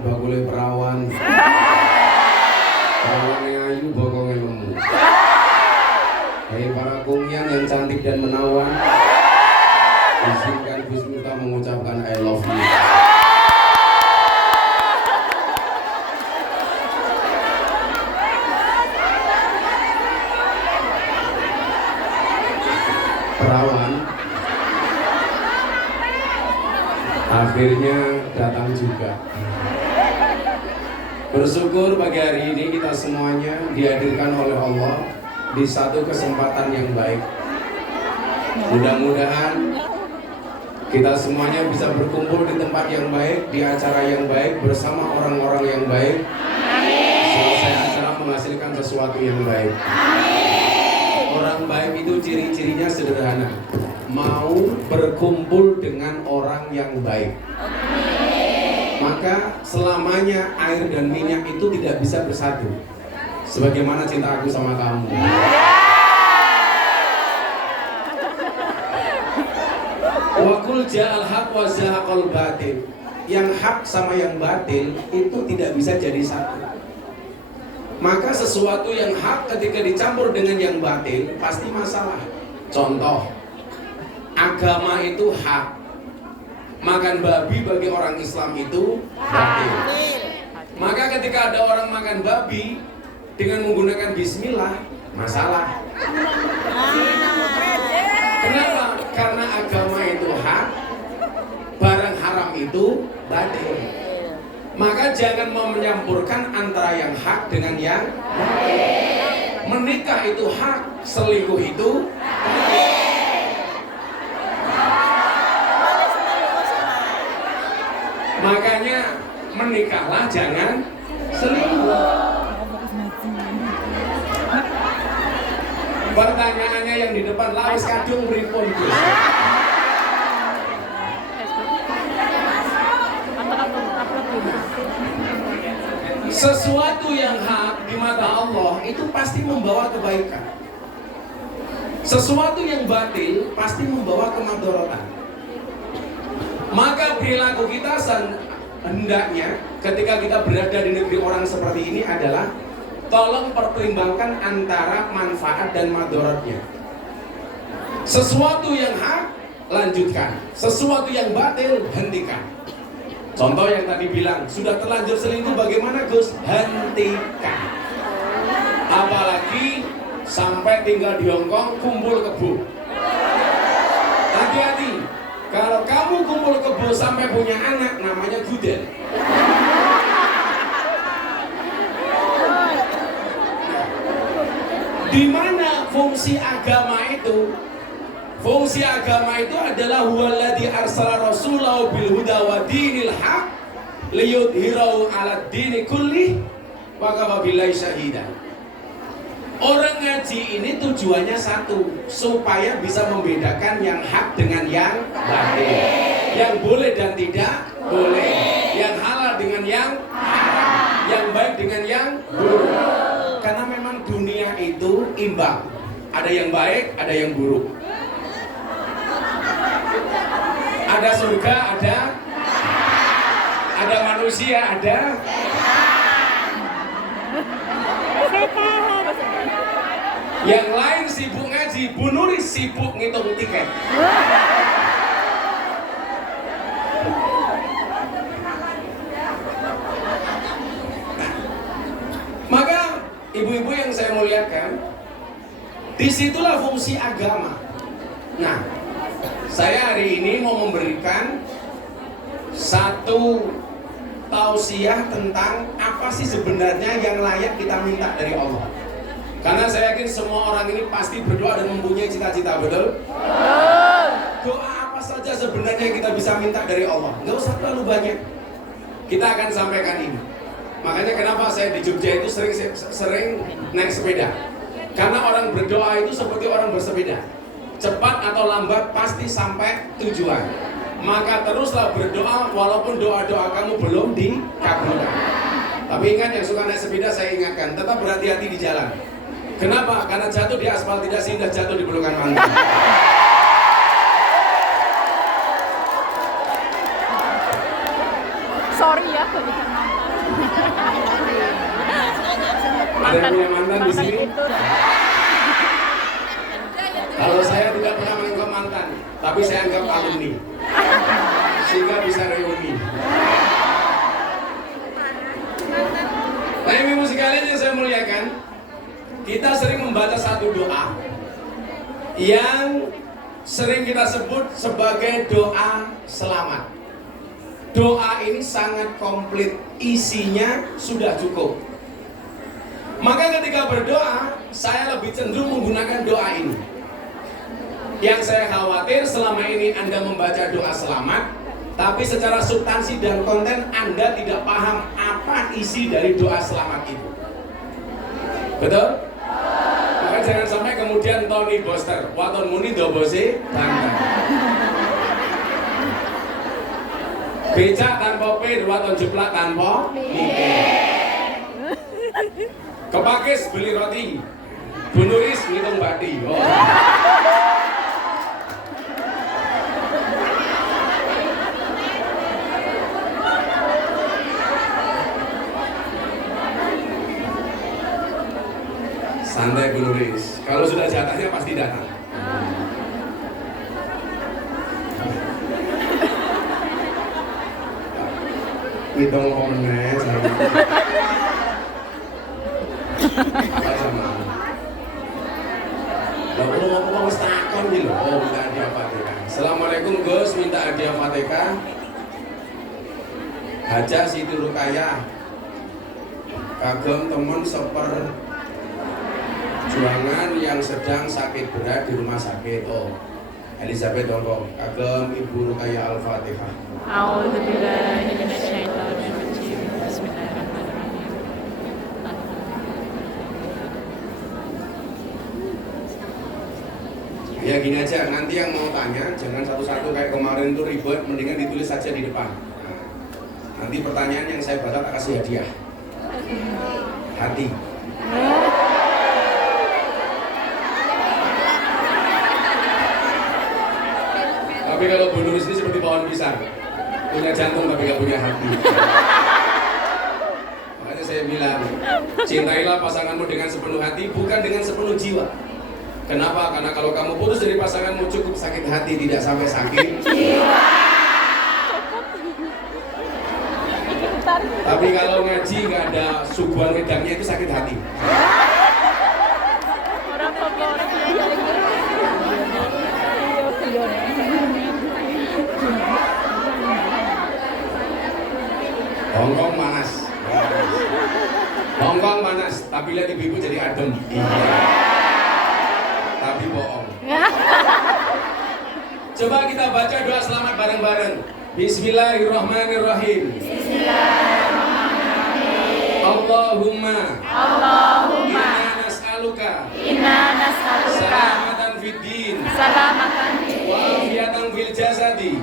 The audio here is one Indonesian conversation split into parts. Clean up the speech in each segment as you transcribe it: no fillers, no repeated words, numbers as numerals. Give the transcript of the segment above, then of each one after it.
bakule perawan. Perawannya ayu, bokongnya lemu. Hei para kungian yang cantik dan menawan, izinkan Gus Miftah mengucapkan I love you. Perawan akhirnya datang juga. Bersyukur pagi hari ini kita semuanya dihadirkan oleh Allah di satu kesempatan yang baik. Mudah-mudahan kita semuanya bisa berkumpul di tempat yang baik, di acara yang baik, bersama orang-orang yang baik. Selesai acara menghasilkan sesuatu yang baik. Orang baik itu ciri-cirinya sederhana, mau berkumpul dengan orang yang baik. Maka selamanya air dan minyak itu tidak bisa bersatu, sebagaimana cinta aku sama kamu. Wa qul ja'al haq wa zahaqal batil. Yang hak sama yang batil itu tidak bisa jadi satu. Maka sesuatu yang hak ketika dicampur dengan yang batil pasti masalah. Contoh, agama itu hak. Makan babi bagi orang Islam itu batil. Maka ketika ada orang makan babi dengan menggunakan bismillah, masalah. Kenapa? Karena agama itu hak, barang haram itu batil. Maka jangan mau menyampurkan antara yang hak dengan yang batil. Menikah itu hak, selingkuh itu batil. Makanya menikahlah, jangan selingkuh. Pertanyaannya yang di depan, lawis kadung pripun Gus? Sesuatu yang hak di mata Allah itu pasti membawa kebaikan. Sesuatu yang batil pasti membawa kemadharatan. Maka perilaku kita hendaknya ketika kita berada di negeri orang seperti ini adalah tolong pertimbangkan antara manfaat dan madharatnya. Sesuatu yang hak, lanjutkan. Sesuatu yang batil, hentikan. Contoh yang tadi bilang, sudah terlanjur selingkuh bagaimana Gus? Hentikan. Apalagi sampai tinggal di Hongkong, kumpul kebo. Hati-hati. Kalau kamu kumpul kebo sampai punya anak, namanya gudel. Di mana fungsi agama itu? Fungsi agama itu adalah huwallazi arsala rasulahu bil huda wa dinil haq liyudhhirahu 'alad dini kulli wa kafa billahi syahida. Orang ngaji ini tujuannya satu, supaya bisa membedakan yang hak dengan yang batil, yang boleh dan tidak boleh, yang halal dengan yang haram, yang baik dengan yang buruk. Karena memang dunia itu imbang, ada yang baik, ada yang buruk, ada surga, ada manusia, ada yang lain sibuk ngaji, Bu Nuri sibuk ngitung tiket. Maka ibu-ibu yang saya muliakan, disitulah fungsi agama. Nah, saya hari ini mau memberikan satu tausiah tentang apa sih sebenarnya yang layak kita minta dari Allah. Karena saya yakin semua orang ini pasti berdoa dan mempunyai cita-cita, betul? Doa apa saja sebenarnya yang kita bisa minta dari Allah? Nggak usah terlalu banyak. Kita akan sampaikan ini. Makanya kenapa saya di Jogja itu sering naik sepeda. Karena orang berdoa itu seperti orang bersepeda. Cepat atau lambat pasti sampai tujuan. Maka teruslah berdoa walaupun doa-doa kamu belum dikabulkan. Tapi ingat, yang suka naik sepeda saya ingatkan, tetap berhati-hati di jalan. Kenapa? Karena jatuh di aspal tidak seindah jatuh di pelukan mantan. Sorry ya, Ada yang punya mantan di sini? Kalau saya tidak pernah menganggap mantan, tapi saya anggap alumni, sehingga bisa reuni. Nah, ibu sekalian yang saya muliakan, kita sering membaca satu doa yang sering kita sebut sebagai doa selamat. Doa ini sangat komplit, isinya sudah cukup. Maka ketika berdoa, saya lebih cenderung menggunakan doa ini. Yang saya khawatir selama ini Anda membaca doa selamat, tapi secara substansi dan konten Anda tidak paham apa isi dari doa selamat itu. Betul? Maka jangan sampai kemudian Tony Boster, waton muni dobose bangga. Becak tanpa P, waton jeplak tanpa mikir. Kepakis beli roti, bunuris ngitung bati. Oh. Santai Bu Nuris, kalau sudah jatahnya pasti datang. Hitung omnes sama. Lah ngomong wis takon iki lho, oh minta hadiah Fatihah. Assalamualaikum Gus, minta hadiah Fatihah. Haja Siti Rukayah. Kagem temen juangan yang sedang sakit berat di rumah sakit. Oh, Elizabeth Dongkong, kagem Ibu Rukayah Al-Fatihah. A'udzubillahi minasyaitonirrajim. Bismillahirrahmanirrahim. Ya gini aja, nanti yang mau tanya jangan satu-satu kayak kemarin tuh ribet, mendingan ditulis saja di depan. Nah, nanti pertanyaan yang saya baca tak kasih hadiah. Hati. Tapi kalau Bu Nuris ini seperti pohon pisang, punya jantung tapi gak punya hati. Makanya saya bilang, cintailah pasanganmu dengan sepenuh hati, bukan dengan sepenuh jiwa. Kenapa? Karena kalau kamu putus dari pasanganmu cukup sakit hati, tidak sampai sakit jiwa. Tapi kalau ngaji gak ada suguhan wedangnya itu sakit hati. Hongkong panas. Hongkong panas, tapi lihat ibu jadi adem. Iya. Tapi bohong. Coba kita baca doa selamat bareng-bareng. Bismillahirrahmanirrahim. Bismillahirrahmanirrahim. Allahumma inna nas'aluka salamatan fid din wa afiyatan fil jasadi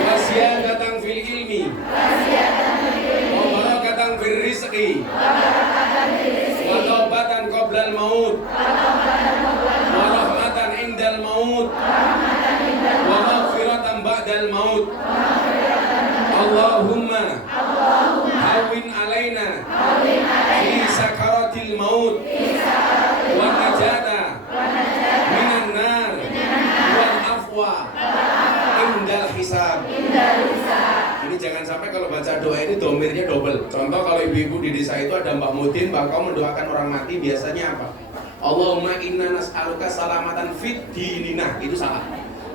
wa ziyadatan fil ilmi wa barakatan fil rizqi wa taubatan qoblal maut wa rahmatan indal maut wa maghfiratan ba'dal maut. Allahumma hawwin alaina fi sakaratil maut wa najata minan nar wal afwa indal hisab. Ini jangan sampai kalau baca doa ini domirnya double. Contoh kalau ibu-ibu di desa itu ada Mbak Mudin, Mbak kau mendoakan orang mati biasanya apa? Allahumma inna nas'aluka salamatan fit dinina. Itu salah.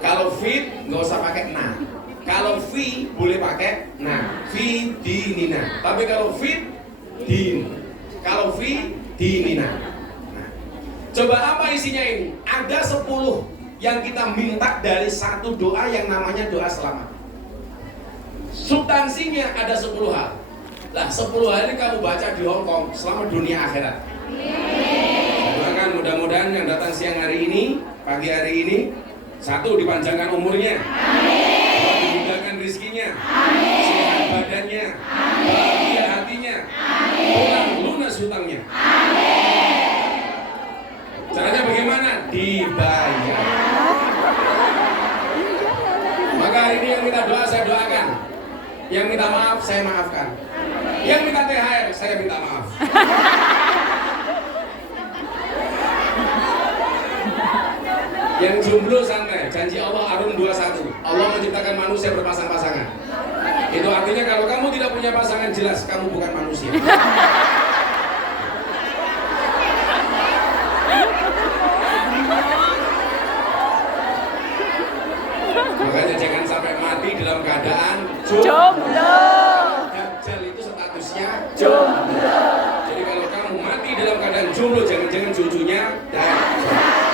Kalau fit nggak usah pakai na. Kalau fi boleh pakai na. Fi dinina. Tapi kalau fit din. Kalau fi dinina. Nah, coba apa isinya ini? Ada 10 yang kita minta dari satu doa yang namanya doa selamat. Substansinya ada 10 hal. Nah, 10 hal ini kamu baca di Hongkong selama dunia akhirat. Doakan mudah-mudahan yang datang siang hari ini, pagi hari ini, 1 dipanjangkan umurnya, 2 dimudahkan rizkinya, sehat badannya, bahagia hatinya, pulang lunas hutangnya. Caranya bagaimana? Dibayar. Maka hari ini yang minta doa saya doakan, yang minta maaf saya maafkan, yang minta THR saya minta maaf. Jomblo santai, janji Allah Arum 21. Allah menciptakan manusia berpasang-pasangan. Itu artinya kalau kamu tidak punya pasangan, jelas kamu bukan manusia. Makanya jangan sampai mati dalam keadaan Jomblo. Dajjal itu statusnya Jomblo. Jadi kalau kamu mati dalam keadaan jomblo, jangan-jangan cucunya Dajjal.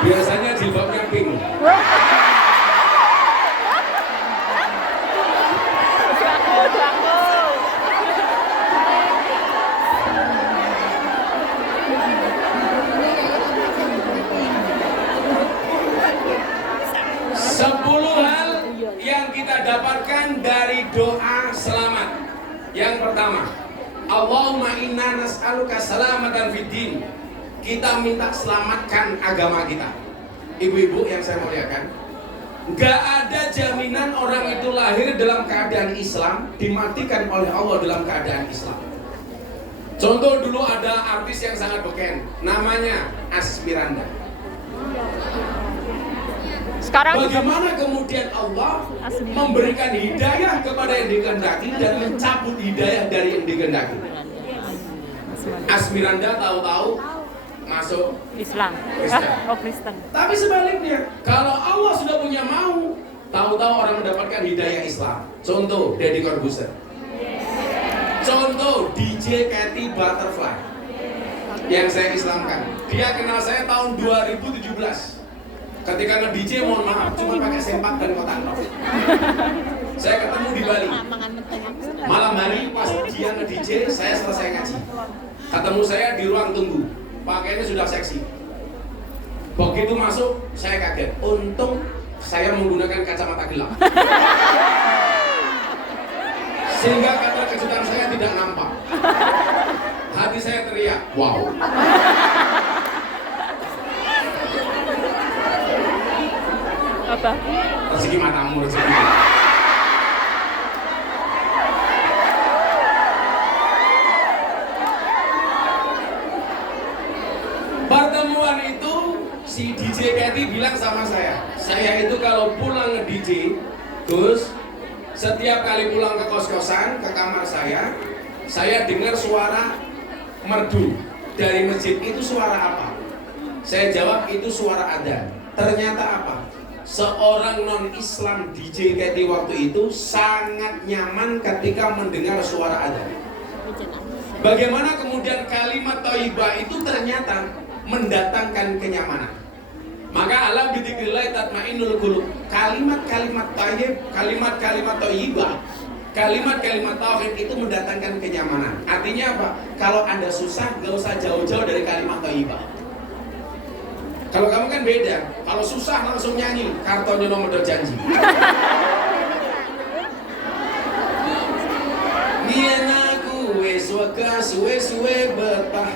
Biasanya jilbabnya pink. Aku. Sepuluh hal yang kita dapatkan dari doa selamat. Yang pertama, Allahumma inna nas'aluka salamatan fid din. Kita minta selamatkan agama kita. Ibu-ibu yang saya muliakan, gak ada jaminan orang itu lahir dalam keadaan Islam, dimatikan oleh Allah dalam keadaan Islam. Contoh, dulu ada artis yang sangat beken, namanya Asmiranda. Sekarang Bagaimana kemudian Allah Asmiranda memberikan hidayah kepada yang dikehendaki dan mencabut hidayah dari yang dikehendaki. Asmiranda tahu-tahu masuk Islam. Kristen. Oh, Kristen. Tapi sebaliknya, kalau Allah sudah punya mau, tahu-tahu orang mendapatkan hidayah Islam. Contoh, Deddy Corbuzier. Contoh, DJ Katy Butterfly yang saya Islamkan. Dia kenal saya tahun 2017. Ketika nge-DJ, mohon maaf, cuma pakai sempak dan kotak rok. Saya ketemu di Bali. Malam hari pas dia nge-DJ, saya selesai ngaji. Ketemu saya di ruang tunggu. Pakaiannya sudah seksi. Begitu masuk, saya kaget. Untung saya menggunakan kacamata gelap, sehingga kata kejutan saya tidak nampak. Hati saya teriak, wow. Apa? Rezeki matamu, rezeki. Pertemuan itu si DJ Katy bilang sama saya itu kalau pulang nge-DJ, terus setiap kali pulang ke kos-kosan, ke kamar saya dengar suara merdu dari masjid. Itu suara apa? Saya jawab itu suara adzan. Ternyata apa? Seorang non-Islam DJ Katy waktu itu sangat nyaman ketika mendengar suara adzan. Bagaimana kemudian kalimat thayyibah itu ternyata mendatangkan kenyamanan. Maka alam bidzikrillah tatmainnul qulub. Kalimat-kalimat thayyib, kalimat-kalimat thayyibah, kalimat-kalimat tauhid itu mendatangkan kenyamanan. Artinya apa? Kalau Anda susah, gak usah jauh-jauh dari kalimat thayyibah. Kalau kamu kan beda. Kalau susah langsung nyanyi Kartonyo Nomor Janji. Biar aku wes waka suwe-suwe betah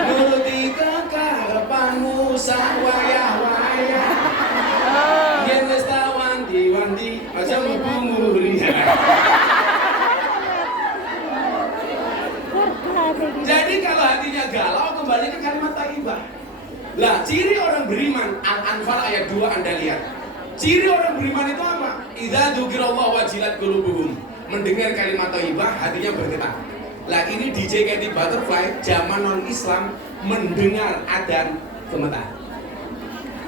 nuruti kekarepanmu sak wayah-wayah. Yen wis tak wanti-wanti aja mubumuri. Jadi kalau hatinya galau, kembali ke kalimat thayyibah. Lah, ciri orang beriman, Al-Anfal ayat 2 Anda lihat. Ciri orang beriman itu apa? Idza dzukirallahu wajilat qulubuhum. Mendengar kalimat thayyibah, hatinya bergetar. Lah, ini DJ Katy Butterfly zaman non-Islam mendengar adzan gemetar.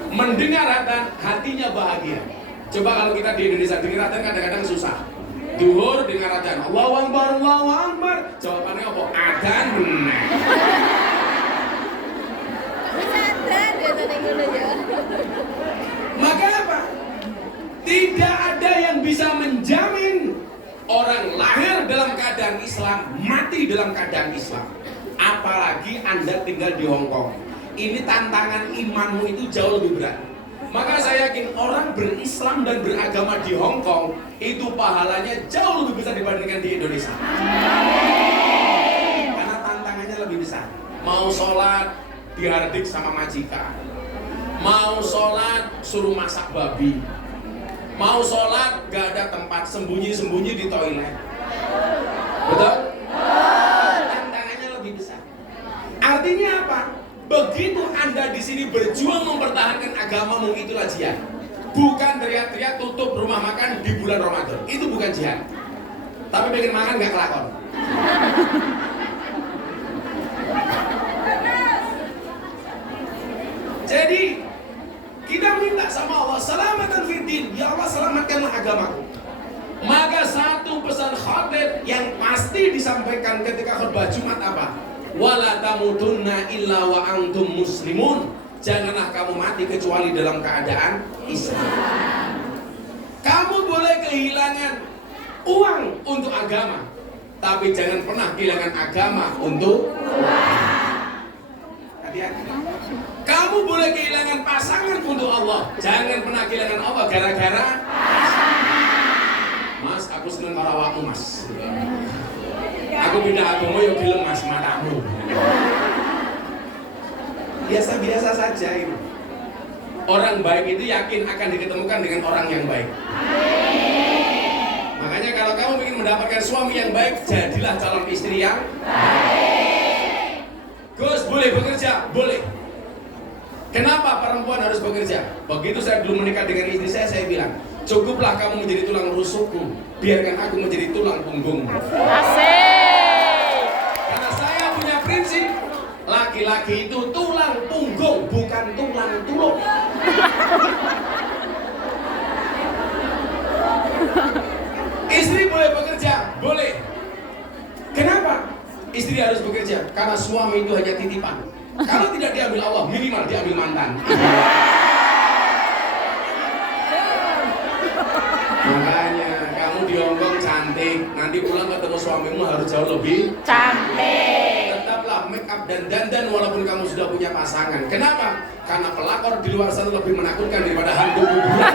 Mendengar adzan, hatinya bahagia. Coba kalau kita di Indonesia dengar adzan kadang-kadang susah. Duhur dengar adzan, Allahu Akbar, Allahu Akbar. Jawabannya apa? Adzan bener. Maka apa? Tidak ada yang bisa menjamin orang lahir dalam keadaan Islam, mati dalam keadaan Islam. Apalagi Anda tinggal di Hong Kong. Ini tantangan imanmu itu jauh lebih berat. Maka saya yakin orang berislam dan beragama di Hong Kong itu pahalanya jauh lebih besar dibandingkan di Indonesia. Karena tantangannya lebih besar. Mau sholat dihardik sama majikan, mau sholat suruh masak babi, mau sholat gak ada tempat, sembunyi-sembunyi di toilet. Betul? Tantangannya lebih besar. Artinya apa? Begitu Anda di sini berjuang mempertahankan agamamu itulah jihad. Bukan teriak-teriak tutup rumah makan di bulan Ramadan. Itu bukan jihad. Tapi pengen makan gak kelakon. Jadi kita minta sama Allah selamatan fiddin. Ya Allah, selamatkanlah agamaku. Maka satu pesan khotib yang pasti disampaikan ketika khutbah Jumat apa? Wala tamutunna illa wa antum muslimun. Janganlah kamu mati kecuali dalam keadaan Islam. Kamu boleh kehilangan uang untuk agama, tapi jangan pernah kehilangan agama untuk hati-hati. Kamu boleh kehilangan pasangan untuk Allah, jangan pernah kehilangan Allah gara-gara Mas, aku seneng karo awakmu, Mas. Aku pindah agama yo gelem, Mas, matamu. Biasa-biasa saja itu. Orang baik itu yakin akan diketemukan dengan orang yang baik. Makanya kalau kamu ingin mendapatkan suami yang baik, jadilah calon istri yang baik. Gus, boleh bekerja? Boleh. Kenapa perempuan harus bekerja? Begitu saya dulu menikah dengan istri saya bilang, cukuplah kamu menjadi tulang rusukku, biarkan aku menjadi tulang punggungmu. Asik. Karena saya punya prinsip, laki-laki itu tulang punggung, bukan tulang tulung. Istri boleh bekerja? Boleh. Kenapa? Istri harus bekerja? Karena suami itu hanya titipan. Kalau tidak diambil Allah, minimal diambil mantan. Makanya kamu di Hongkong cantik, nanti pulang ketemu suamimu harus jauh lebih Cantik. Tetaplah make up dan dandan walaupun kamu sudah punya pasangan. Kenapa? Karena pelakor di luar sana lebih menakutkan daripada hantu kuburan.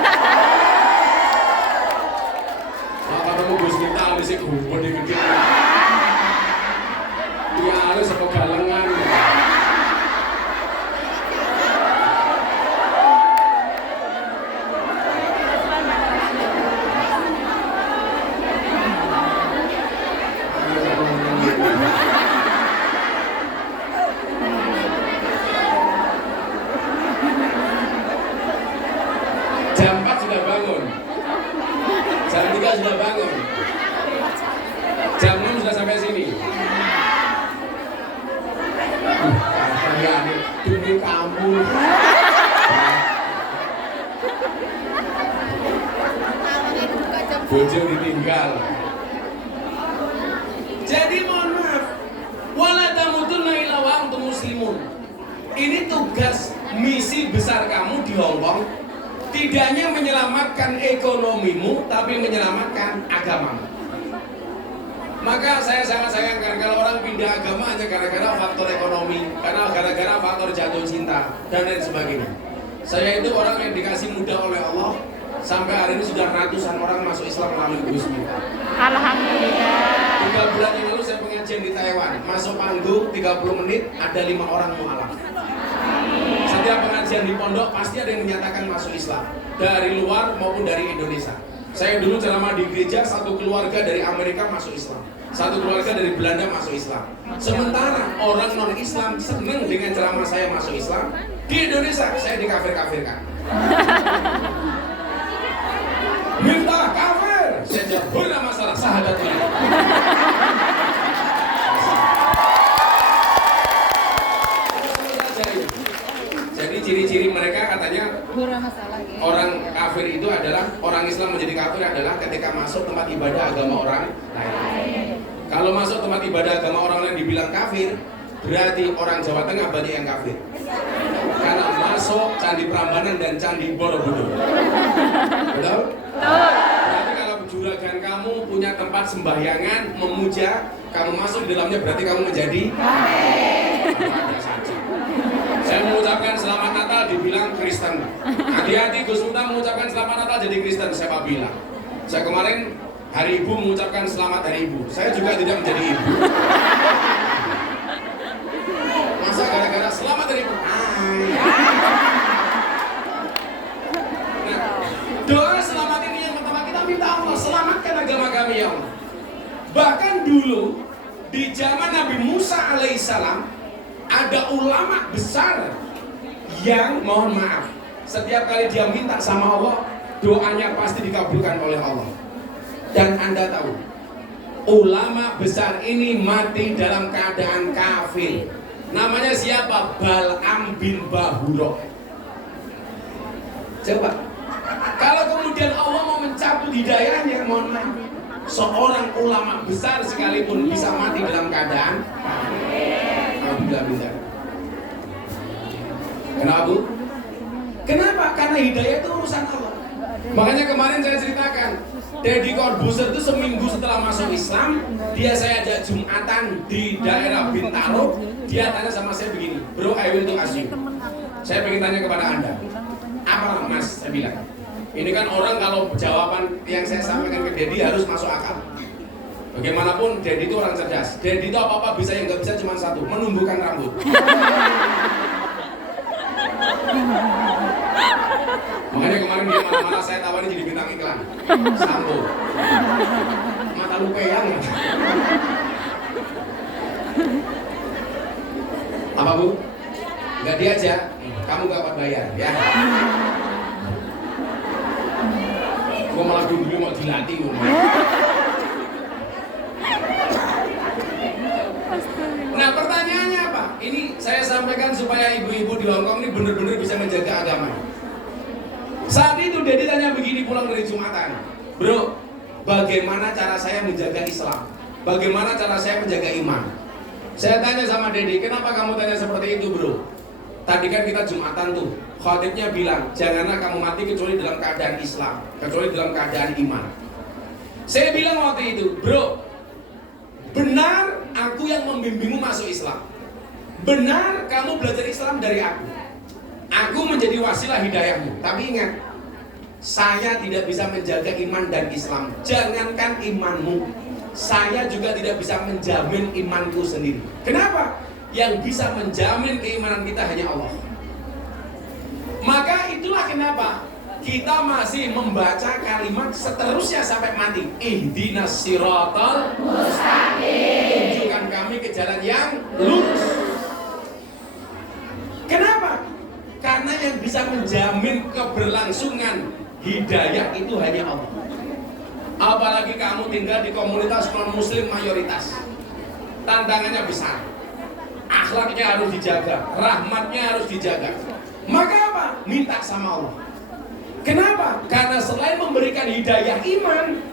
Maka kamu Gus Miftah alisnya kubur di-gede. Ya alis apa galengan. Jam 4 sudah bangun. Jam 3 sudah bangun. Jam 6 sudah sampai sini. Demi kamu. Bojo ditinggal. Jadi mohon maaf. Wala tamutunna illa wa antum muslimun. Ini tugas misi besar kamu di Hongkong. Tidak hanya menyelamatkan ekonomimu, tapi menyelamatkan agamamu. Maka saya sangat sayangkan kalau orang pindah agama hanya gara-gara faktor ekonomi, karena gara-gara faktor jatuh cinta, dan lain sebagainya. Saya itu orang yang dikasih mudah oleh Allah, sampai hari ini sudah ratusan orang masuk Islam melalui Gus Miftah. Alhamdulillah. 3 bulan yang lalu saya pengajian di Taiwan, masuk panggung 30 menit, ada 5 orang mualaf. Setiap pengajian di pondok pasti ada yang menyatakan masuk Islam, dari luar maupun dari Indonesia. Saya dulu ceramah di gereja, satu keluarga dari Amerika masuk Islam, satu keluarga dari Belanda masuk Islam. Sementara orang non-Islam senang dengan ceramah saya masuk Islam. Di Indonesia saya dikafir-kafirkan. Miftah kafir, saya jawab benar masalah sahabatnya. Jadi ciri-ciri mereka katanya orang kafir itu adalah, orang Islam menjadi kafir adalah ketika masuk tempat ibadah agama orang lain. Kalau masuk tempat ibadah agama orang lain dibilang kafir, berarti orang Jawa Tengah berarti yang kafir. Karena masuk Candi Prambanan dan Candi Borobudur. Betul? Berarti kalau juragan kamu punya tempat sembahyangan, memuja, kamu masuk di dalamnya berarti kamu menjadi ada saja. Saya mengucapkan selamat Natal dibilang Kristen. Hati-hati Gus Miftah mengucapkan selamat Natal jadi Kristen, siapa bilang? Saya kemarin Hari Ibu mengucapkan selamat Hari Ibu. Saya juga tidak menjadi ibu. Masa gara-gara selamat Hari Ibu? Nah, doa selamat ini yang pertama kita minta Allah selamatkan agama kami ya Allah. Bahkan dulu di zaman Nabi Musa alaihissalam ada ulama besar yang mohon maaf setiap kali dia minta sama Allah, doanya pasti dikabulkan oleh Allah. Dan Anda tahu, ulama besar ini mati dalam keadaan kafir. Namanya siapa? Bal'am bin Bahura. Coba, kalau kemudian Allah mau mencabut hidayahnya, mohon maaf, seorang ulama besar sekalipun bisa mati dalam keadaan kafir. Kenapa, Bu? Kenapa? Karena hidayah itu urusan Allah. Makanya kemarin saya ceritakan, Deddy Corbuzier itu seminggu setelah masuk Islam, saya ajak Jumatan di daerah Bintaro. Dia tanya sama saya begini, bro, I will to ask you. Saya pengen tanya kepada Anda, apa Mas? Saya bilang, ini kan orang kalau jawaban yang saya sampaikan ke Deddy harus masuk akal. Bagaimanapun Deddy itu orang cerdas. Deddy itu apa-apa bisa, yang nggak bisa cuma satu, menumbuhkan rambut. Makanya kemarin dia mana-mana saya tawarin jadi bintang iklan Sambo. Mata lu peyang ya. Apa, Bu? Enggak diajak, kamu gak dapat bayar ya. Gua malah dulu mau dilatih gua. Nah, pertanyaannya apa? Ini saya sampaikan supaya ibu-ibu di Hongkong ini benar-benar bisa menjaga agama. Saat itu Deddy tanya begini pulang dari Jumatan, bro, bagaimana cara saya menjaga Islam? Bagaimana cara saya menjaga iman? Saya tanya sama Deddy, kenapa kamu tanya seperti itu, bro? Tadi kan kita Jumatan tuh, khatibnya bilang, janganlah kamu mati kecuali dalam keadaan Islam, kecuali dalam keadaan iman. Saya bilang waktu itu, bro, benar aku yang membimbingmu masuk Islam. Benar kamu belajar Islam dari aku. Aku menjadi wasilah hidayahmu. Tapi ingat, saya tidak bisa menjaga iman dan Islam. Jangankan imanmu, saya juga tidak bisa menjamin imanku sendiri. Kenapa? Yang bisa menjamin keimanan kita hanya Allah. Maka itulah kenapa kita masih membaca kalimat seterusnya sampai mati. Ihdinas siratal mustaqim. Tunjukkan kami ke jalan yang lurus. Kenapa? Karena yang bisa menjamin keberlangsungan hidayah itu hanya Allah. Apalagi kamu tinggal di komunitas non-muslim mayoritas. Tantangannya besar. Akhlaknya harus dijaga, rahmatnya harus dijaga. Maka apa? Minta sama Allah. Kenapa? Karena selain memberikan hidayah iman,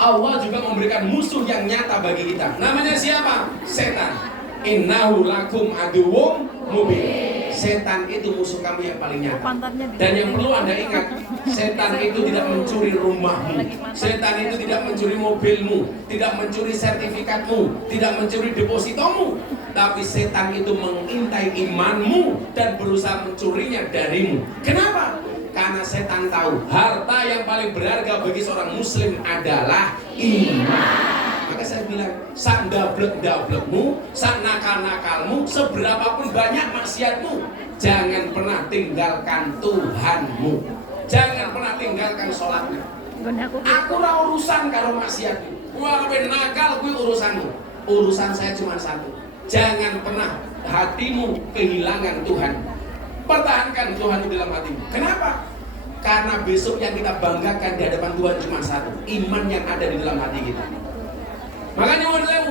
Allah juga memberikan musuh yang nyata bagi kita. Namanya siapa? Setan. Innahu lakum aduwwum mubin. Setan itu musuh kamu yang paling nyata. Dan yang perlu Anda ingat, setan itu tidak mencuri rumahmu, setan itu tidak mencuri mobilmu, tidak mencuri sertifikatmu, tidak mencuri depositomu. Tapi setan itu mengintai imanmu dan berusaha mencurinya darimu. Kenapa? Karena setan tahu harta yang paling berharga bagi seorang muslim adalah iman. Maka saya bilang, sak dablek-dablekmu, sak nakal-nakalmu, seberapapun banyak maksiatmu, jangan pernah tinggalkan Tuhanmu. Jangan pernah tinggalkan sholatmu. Aku ora urusan karo maksiatmu. Wah, nakal kuwi urusanmu. Urusan saya cuma satu. Jangan pernah hatimu kehilangan Tuhan. Pertahankan Tuhan di dalam hatimu. Kenapa? Karena besok yang kita banggakan di hadapan Tuhan cuma satu, iman yang ada di dalam hati kita. Makanya mau saya,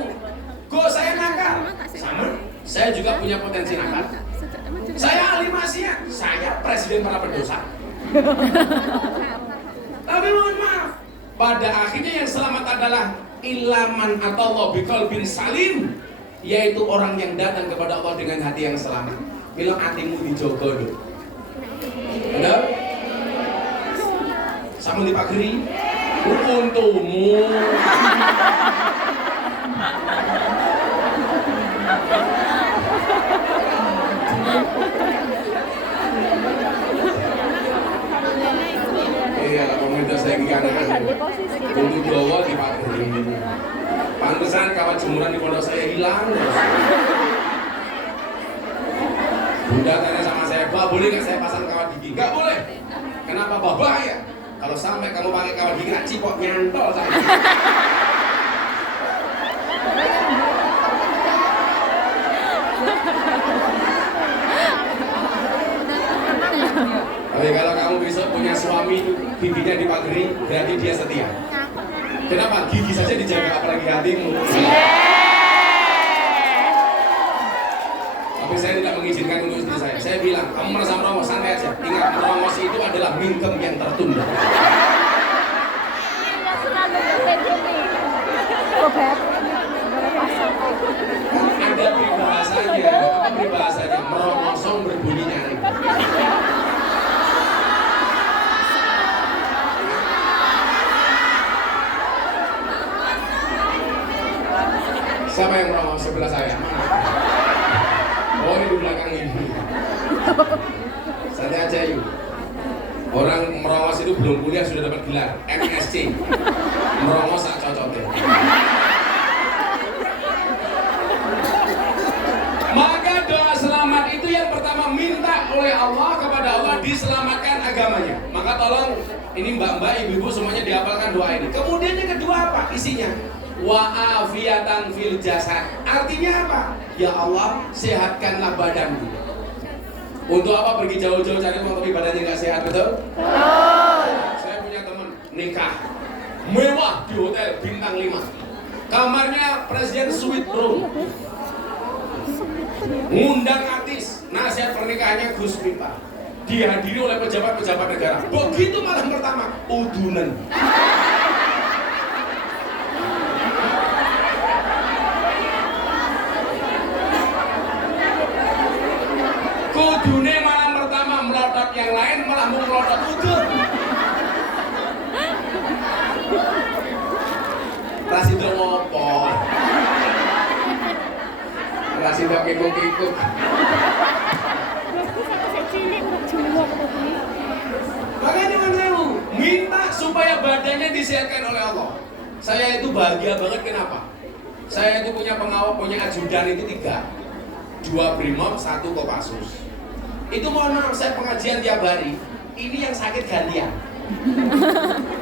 saya nakal, sama. Saya juga punya potensi nakal. Saya ahli maksiat, saya presiden para pendosa. Tapi mohon maaf, pada akhirnya yang selamat adalah ilaman atau Allah biqalbin salim, yaitu orang yang datang kepada Allah dengan hati yang selamat. Bilang hatimu dijogo dulu. Ada? Sama di pagri. Untukmu. Iya, komunitas saya gimana? Untuk Jawa di pagri. Pantesan kawat jemuran di pondok saya hilang. Bunda tanya sama saya, "Bah, boleh nggak saya pasang kawat gigi?" Nggak boleh. Kenapa, Bah? Bahaya. Kalau sampai kamu pakai kawat gigi, nak cipok nyantol saya. giginya dipagari, berarti dia setia. Kenapa? Gigi saja dijaga, apalagi hatimu. Tapi saya tidak mengizinkan untuk istri saya. Saya bilang, kamu merasa merongos, santai aja. Ingat, merongos itu adalah mingkem yang tertunda. Ada peribahasanya, apa peribahasanya? Merongosong berbunyi nyaring. Siapa yang merongos sebelah saya? Mana? Oh, ini di belakang ini. Santai aja yuk. Orang merongos itu belum kuliah sudah dapat gelar MSc. Merongos tak cocoknya. Maka doa selamat itu yang pertama minta oleh Allah kepada Allah diselamatkan agamanya. Maka tolong ini mbak-mbak, ibu-ibu semuanya dihafalkan doa ini. Kemudian yang kedua apa isinya? Wa'afiatan fil jasad. Artinya apa? Ya Allah, sehatkanlah badanku. Untuk apa pergi jauh-jauh cari uang tapi badannya nggak sehat, betul? Saya punya teman nikah mewah di hotel bintang 5. Kamarnya presiden suite room. Ngundang artis, nasihat pernikahannya Gus Miftah. Dihadiri oleh pejabat-pejabat negara. Begitu malam pertama, udunan. Kudune malam pertama melotot, yang lain malah mau melotot udun. Rasido ngopo? Rasido kikuk-kikuk. Makanya menurut minta supaya badannya disehatkan oleh Allah. Saya itu bahagia banget, kenapa? Saya itu punya pengawal, punya ajudan itu 3. 2 Brimob, 1 Kopassus. Itu mohon maaf, saya pengajian tiap hari. Ini yang sakit gantian.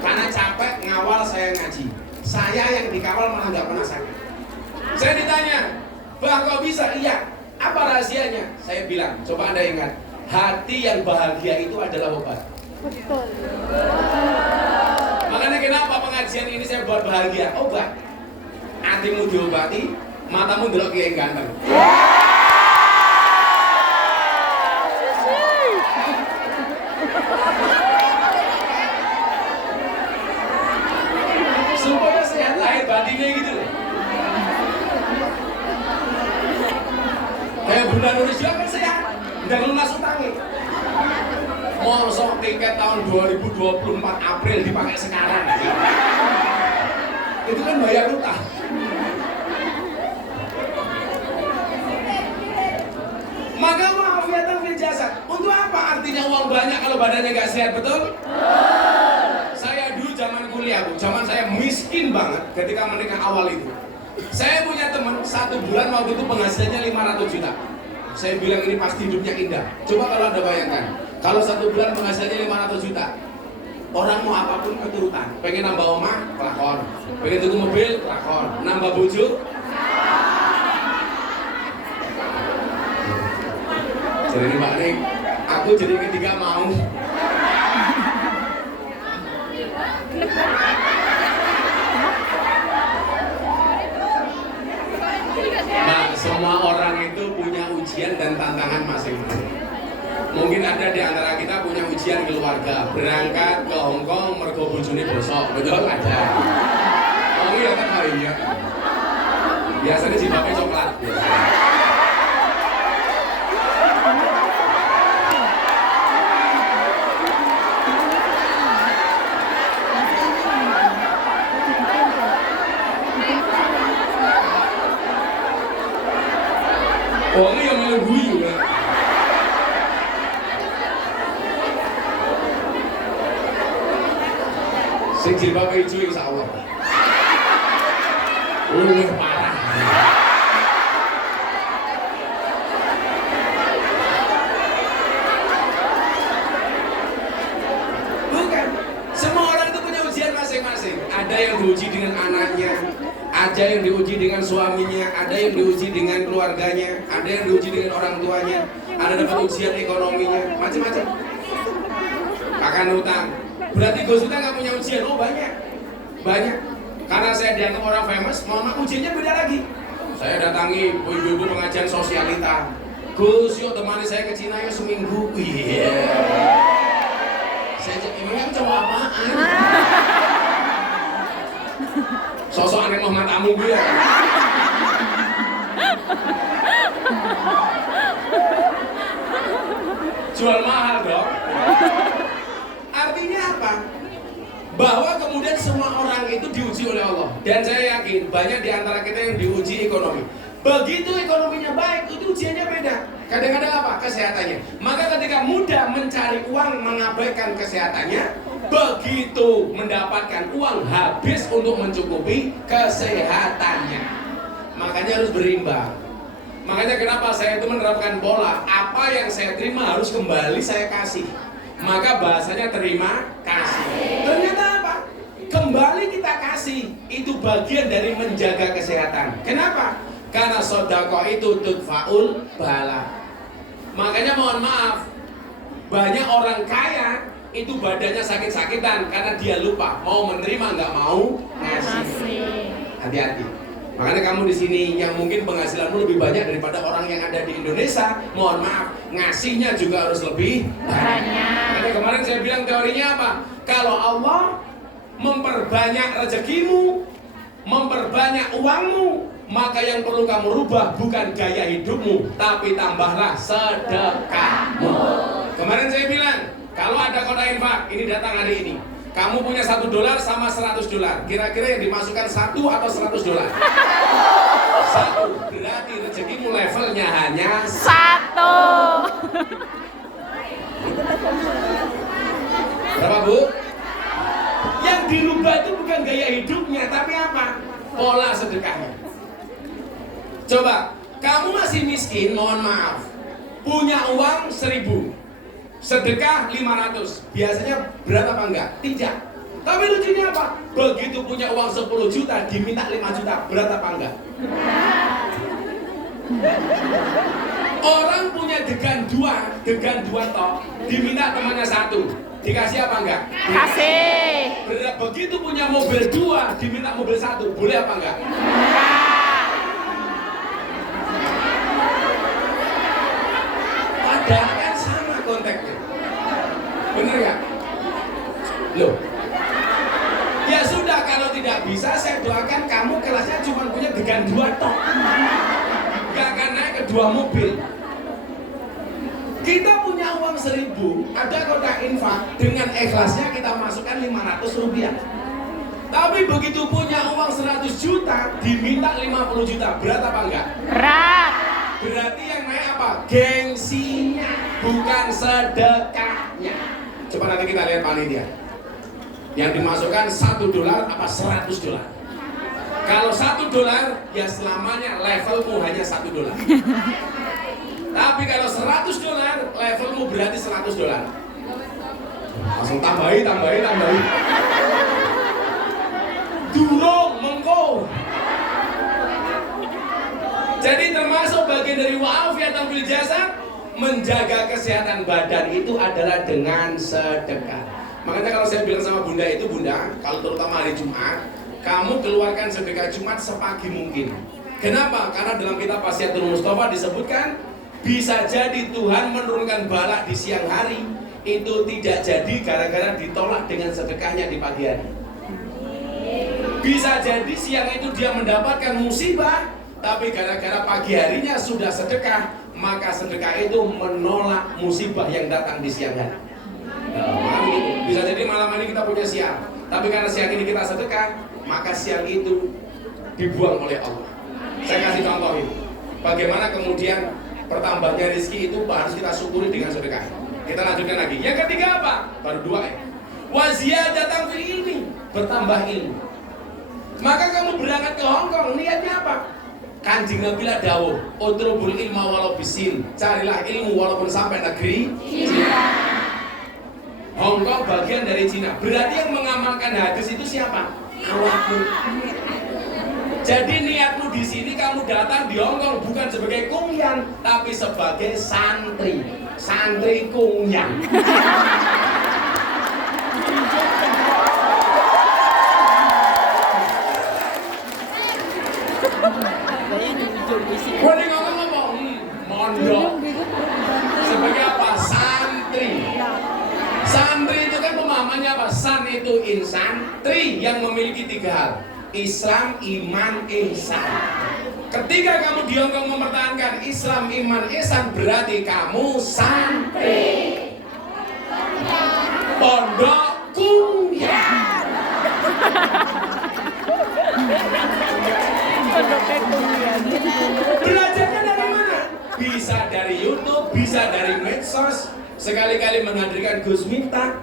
Karena capek ngawal saya ngaji. Saya yang dikawal malah nggak pernah sakit. Saya ditanya, "Bah, kok bisa?" Iya. Apa rahasianya? Saya bilang, coba Anda ingat, hati yang bahagia itu adalah obat. Betul. Makanya kenapa pengajian ini saya buat bahagia? Obat. Hatimu diobati, matamu delok kiai ganteng. Supaya sehat lahir batinnya gitu loh. Kayak Bunda Nurisya kan sehat, udah lunas utangnya. Mosok tiket tahun 2024 April dipakai sekarang. Itu kan bayar utang. Maka wa'afiatan fil jasad. Untuk apa artinya uang banyak kalau badannya nggak sehat, betul? Saya dulu zaman kuliah, Bu. Zaman saya miskin banget ketika menikah awal itu. Saya punya teman, 1 bulan waktu itu penghasilannya 500 juta. Saya bilang ini pasti hidupnya indah. Coba kalau Anda bayangkan, kalau 1 bulan penghasilannya 500 juta, orang mau apapun keturutan. Pengen nambah omah, kelakon. Pengen tuku mobil, kelakon. Nambah bojo, jadi Mbak Ning, aku jadi ketiga mau. Nah, semua orang itu punya ujian dan tantangan masing-masing. Mungkin ada di antara kita punya ujian keluarga, berangkat ke Hongkong mergo bojone bosok, betul ada. Oh iya kan harinya. Biasanya jilbabnya coklat. Oh ini yang malah guyu ya. Sing jilbab hijau insya Allah. Parah. Bukan. Semua orang itu punya ujian masing-masing. Ada yang diuji dengan anaknya, ada yang diuji dengan suaminya, ada yang diuji dengan keluarganya, ada yang diuji dengan orang tuanya, ada dapat ujian ekonominya, macam-macam. Makan utang. Berarti Gus Miftah nggak punya ujian? Oh banyak. Karena saya dianggap orang famous, mohon maaf ujiannya beda lagi. Saya datangi ibu-ibu pengajian sosialita. Gus, yuk temani saya ke Cina ya seminggu. Iya. Saya cek ini kan cowok apaan? Sosok aneh mah matamu gue ya. Jual mahal dong. Artinya apa? Bahwa kemudian semua orang itu diuji oleh Allah. Dan saya yakin banyak di antara kita yang diuji ekonomi. Begitu ekonominya baik, itu ujiannya beda. Kadang-kadang apa? Kesehatannya. Maka ketika mudah mencari uang mengabaikan kesehatannya, begitu mendapatkan uang habis untuk mencukupi kesehatannya. Makanya harus berimbang. Makanya kenapa saya itu menerapkan pola, apa yang saya terima harus kembali saya kasih. Maka bahasanya terima kasih. Ternyata apa? Kembali kita kasih. Itu bagian dari menjaga kesehatan. Kenapa? Karena sedekah itu tudfaul bala. Makanya mohon maaf, banyak orang kaya itu badannya sakit-sakitan karena dia lupa mau menerima, nggak mau ngasih. Hati-hati. Makanya kamu di sini yang mungkin penghasilanmu lebih banyak daripada orang yang ada di Indonesia, mohon maaf, ngasihnya juga harus lebih banyak. Karena kemarin saya bilang teorinya apa? Kalau Allah memperbanyak rezekimu, memperbanyak uangmu, maka yang perlu kamu rubah bukan gaya hidupmu, tapi tambahlah sedekahmu. Kemarin saya bilang, kalau ada kotak infak, ini datang hari ini. Kamu punya $1 sama $100. Kira-kira yang dimasukkan 1 atau $100? 1. Berarti rezekimu levelnya hanya 1. Berapa, Bu? Yang dirubah itu bukan gaya hidupnya, tapi apa? Pola sedekahnya. Coba, kamu masih miskin, mohon maaf. Punya uang 1.000. Sedekah 500, biasanya berat apa enggak? Tidak. Tapi lucunya apa? Begitu punya uang 10 juta, diminta 5 juta, berat apa enggak? Orang punya degan dua toh, diminta temannya 1, dikasih apa enggak? Kasih. Begitu punya mobil 2, diminta mobil 1, boleh apa enggak? Padahal kan sama konteksnya. Bener ya? Loh. Ya sudah, kalau tidak bisa saya doakan kamu kelasnya cuma punya degan 2 tok. Gak akan naik ke 2 mobil. Kita punya uang 1.000, ada kotak infak, dengan ikhlasnya kita masukkan 500 rupiah. Tapi begitu punya uang 100 juta, diminta 50 juta, berat apa enggak? Berat. Berarti yang naik apa? Gengsinya, bukan sedekahnya. Coba nanti kita lihat panitia. Yang dimasukkan $1 apa $100? Kalau $1 ya selamanya levelmu hanya $1. Tapi kalau $100 levelmu berarti $100. Langsung tambahi. Durung mengko. Jadi termasuk bagian dari wa'afiatan fil jasad, menjaga kesehatan badan itu adalah dengan sedekah. Makanya kalau saya bilang sama bunda itu, bunda, kalau terutama hari Jumat, kamu keluarkan sedekah Jumat sepagi mungkin. Kenapa? Karena dalam kitab Wasiatul Mustafa disebutkan, bisa jadi Tuhan menurunkan bala di siang hari, itu tidak jadi gara-gara ditolak dengan sedekahnya di pagi hari. Bisa jadi siang itu dia mendapatkan musibah, tapi gara-gara pagi harinya sudah sedekah, maka sedekah itu menolak musibah yang datang di siang hari. Bisa jadi malam ini kita punya siang, tapi karena siang ini kita sedekah, maka siang itu dibuang oleh Allah. Saya kasih contoh ini. Bagaimana kemudian pertambahannya rezeki itu harus kita syukuri dengan sedekah. Kita lanjutkan lagi. Yang ketiga apa? Baru 2 ya. Waziyadatan fil ilmi, bertambah ilmu. Maka kamu berangkat ke Hong Kong, niatnya apa? Kanjeng Nabi lah dawuh, utrubul ilma walau bisin, carilah ilmu walaupun sampai negeri Cina. Hong Kong bagian dari Cina. Berarti yang mengamalkan hadis itu siapa? Awakmu. Jadi niatmu di sini kamu datang di Hong Kong bukan sebagai kungyan, tapi sebagai santri. Santri kungyan. Gue nih ngomong, mondok. Sebagai apa? Santri. Santri itu kan pemahamannya apa? San itu insan, tri yang memiliki 3 hal. Islam, iman, ihsan. Ketika kamu di Hongkong mempertahankan Islam, iman, ihsan, berarti kamu santri. Pondok Kumyan. Belajarnya dari mana? Bisa dari YouTube, bisa dari medsos. Sekali-kali menghadirkan Gus Miftah.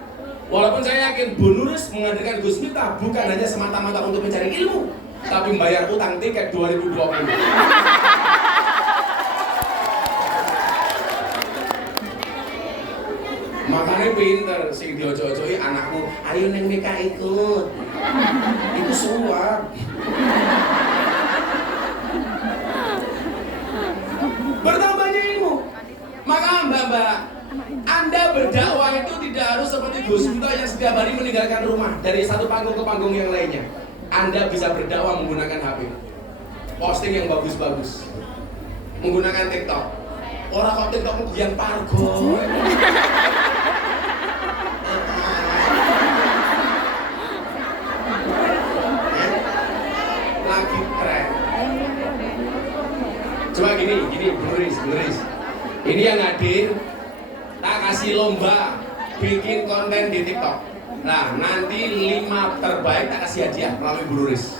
Walaupun saya yakin Bu Nuris menghadirkan Gus Miftah bukan hanya semata-mata untuk mencari ilmu, tapi membayar utang tiket 2020. Makanya pinter sing diojo-ojoi anakku, ayo neng nikah ikut. Itu suap. Bertambahnya ilmu. Maka mbak-mbak, Anda berdakwah itu tidak harus seperti Gus Miftah yang setiap hari meninggalkan rumah dari satu panggung ke panggung yang lainnya. Anda bisa berdakwah menggunakan HP, posting yang bagus-bagus, menggunakan TikTok. Orang kok TikTok yang pargo. Lagi keren. Coba gini, beneris. Ini yang hadir, tak kasih lomba bikin konten di TikTok. Nah, nanti 5 terbaik tak kasih hadiah melalui Bu Nuris.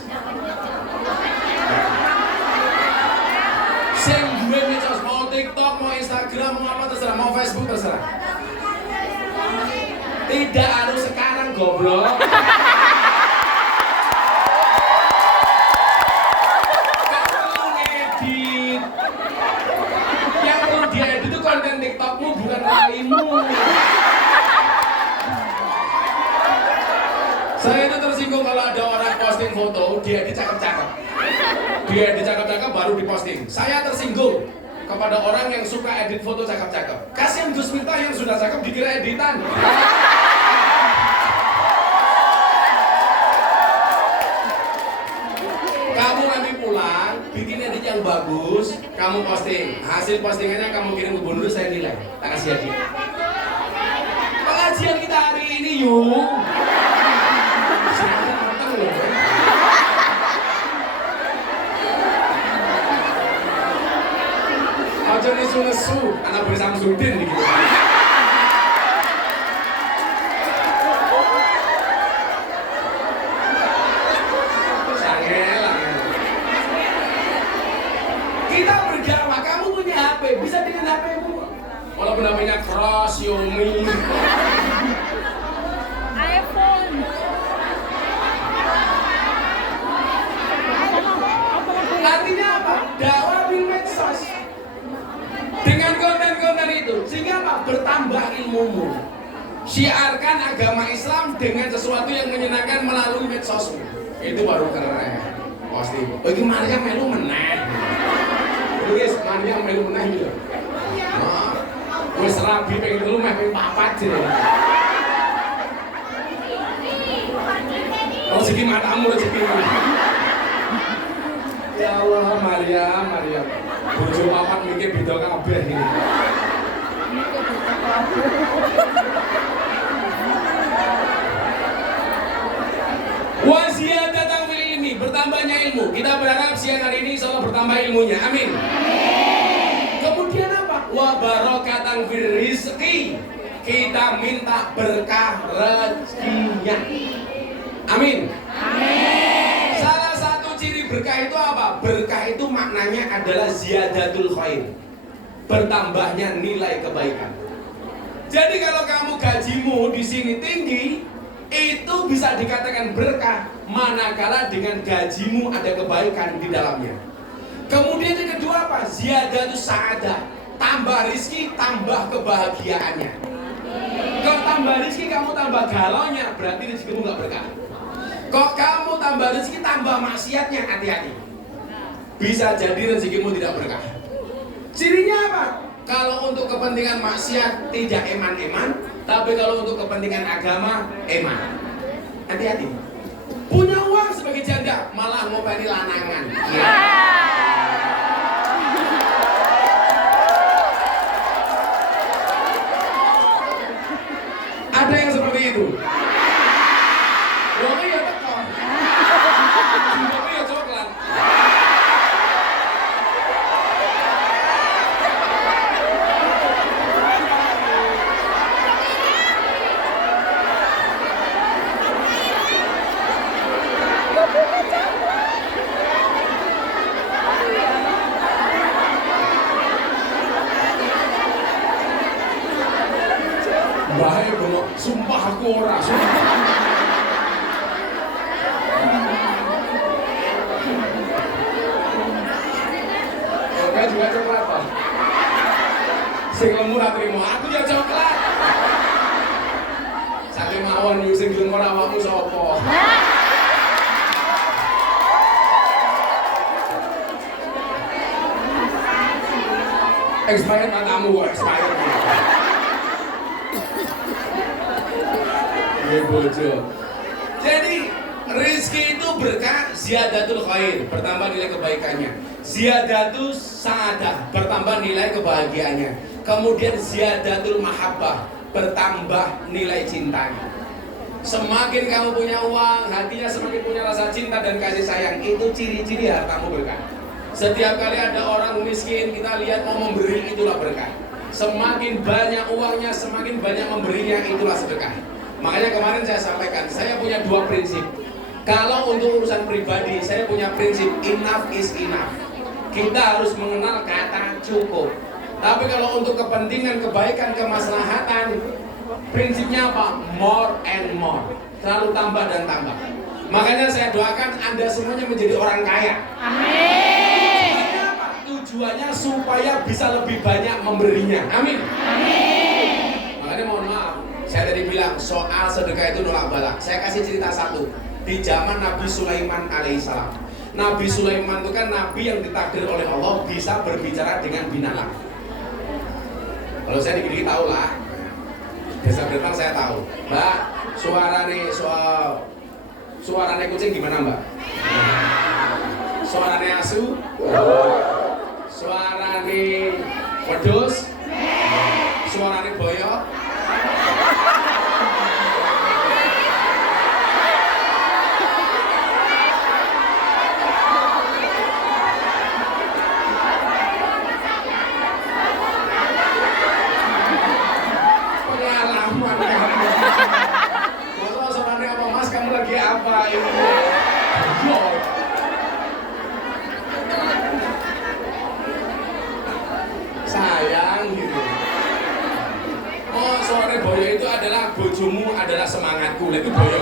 Sing gue medsos, mau TikTok, mau Instagram, mau apa terserah, mau Facebook terserah. Tidak harus sekarang, goblok. Konten TikTokmu bukan raimu. Saya itu tersinggung kalau ada orang posting foto, dia dicakep-cakep baru diposting. Saya tersinggung kepada orang yang suka edit foto cakep-cakep. Kasihan Gus Miftah yang sudah cakep dikira editan. Kamu nanti pulang, bikin edit yang bagus, kamu posting. Hasil postingannya kamu kirim ke Bu Nuris, saya nilai. Tak kasih hadiah. Pengajian kita hari ini yuk. Aja nesu-nesu, anak boleh Samsudin gitu. Kita berdakwah, kamu punya HP, bisa dengan HP-mu. Walaupun HP-nya Cross, Xiaomi, iPhone. artinya apa? Dakwah di medsos. Dengan konten-konten itu, sehingga apa? Bertambah ilmumu. Syiarkan agama Islam dengan sesuatu yang menyenangkan melalui medsosmu. Itu baru keren. Pasti. Oh, ini Maria melu meneh. Nulis Maria melu meneh gitu. Wes rabi pengen telu meh pengen papat jere. Rezeki matamu rezeki. Ya Allah, Maria. Bojo papat mikir beda kabeh iki. Waziyadatan fil ilmi, bertambahnya ilmu. Kita berharap siang hari ini insyaallah bertambah ilmunya. Amin. Kemudian apa? Wa barakatan fil rizqi. Kita minta berkah rezekinya. Amin. Salah satu ciri berkah itu apa? Berkah itu maknanya adalah ziyadatul khair. Bertambahnya nilai kebaikan. Jadi kalau kamu gajimu di sini tinggi, itu bisa dikatakan berkah manakala dengan gajimu ada kebaikan di dalamnya. Kemudian yang kedua apa? Ziyadatus sa'adah. Tambah rizki, tambah kebahagiaannya. Kalau tambah rizki kamu tambah galaunya, berarti rizkimu nggak berkah. Kok kamu tambah rezeki tambah maksiatnya, hati-hati. Bisa jadi rezekimu tidak berkah. Cirinya apa? Kalau untuk kepentingan maksiat tidak eman-eman, tapi kalau untuk kepentingan agama eman. Hati-hati. Punya uang sebagai janda malah ngopeni lanangan. Ya. aku ora. Oke juga coklat toh. Sing lemu ra trimo, aku ya coklat. Saking mawon yo sing gelem ora awakmu sapa? Expired matamu kok expired. Ya bojo. Jadi rezeki itu berkah ziyadatul khair, bertambah nilai kebaikannya. Ziyadatus sa'adah, bertambah nilai kebahagiaannya. Kemudian ziyadatul mahabbah, bertambah nilai cintanya. Semakin kamu punya uang, hatinya semakin punya rasa cinta dan kasih sayang. Itu ciri-ciri hartamu berkah. Setiap kali ada orang miskin, kita lihat mau memberi, itulah berkah. Semakin banyak uangnya, semakin banyak memberinya, itulah sedekah. Makanya kemarin saya sampaikan, saya punya 2 prinsip. Kalau untuk urusan pribadi, saya punya prinsip enough is enough. Kita harus mengenal kata cukup. Tapi kalau untuk kepentingan, kebaikan, kemaslahatan, prinsipnya apa? More and more. Selalu tambah dan tambah. Makanya saya doakan Anda semuanya menjadi orang kaya. Amin. Tujuannya supaya bisa lebih banyak memberinya. Amin. Amin. Makanya mohon maaf, saya tadi bilang soal sedekah itu nolak balak. Saya kasih cerita satu. Di zaman Nabi Sulaiman alaihissalam. Nabi Sulaiman itu kan nabi yang ditakdir oleh Allah bisa berbicara dengan binatang. Kalau saya dikit-dikit tahu lah. Desa Bertang saya tahu. Mbak, suaranya kucing gimana Mbak? Suaranya asu? Suaranya wedhus? Suaranya boyok? Pengalaman kamu. Masa suaranya apa Mas? Kamu lagi apa ini? Yo. Sayang gitu. Oh, suara boyo itu adalah bojomu adalah semangatku. Itu boyo.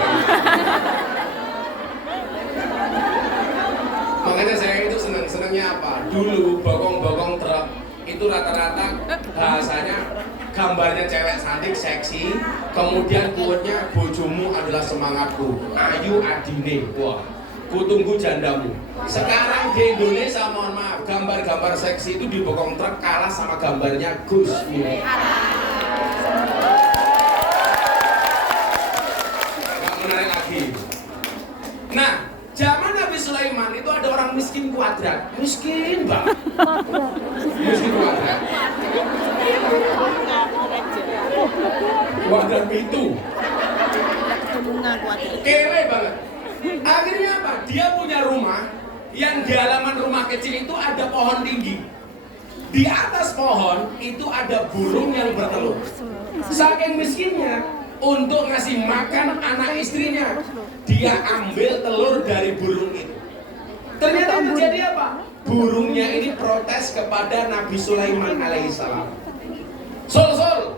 Makanya saya itu senangnya apa? Dulu bokong-bokong truk itu rata-rata bahasanya gambarnya cewek cantik, seksi, kemudian quote-nya bojomu adalah semangatku, ayu adine. Wah, kutunggu jandamu. Sekarang di Indonesia, mohon maaf, gambar-gambar seksi itu di bokong truk kalah sama gambarnya Gus Muhyiddin. Gak menarik lagi. Nah, zaman Nabi Sulaiman itu ada orang miskin kuadrat, miskin banget. Miskin kuadrat. Kuadrat itu. Kere banget. Akhirnya apa? Dia punya rumah yang di halaman rumah kecil itu ada pohon tinggi. Di atas pohon itu ada burung yang bertelur. Saking miskinnya, untuk ngasih makan anak istrinya, dia ambil telur dari burung itu. Ternyata yang terjadi apa? Burungnya ini protes kepada Nabi Sulaiman alaihissalam. Sol.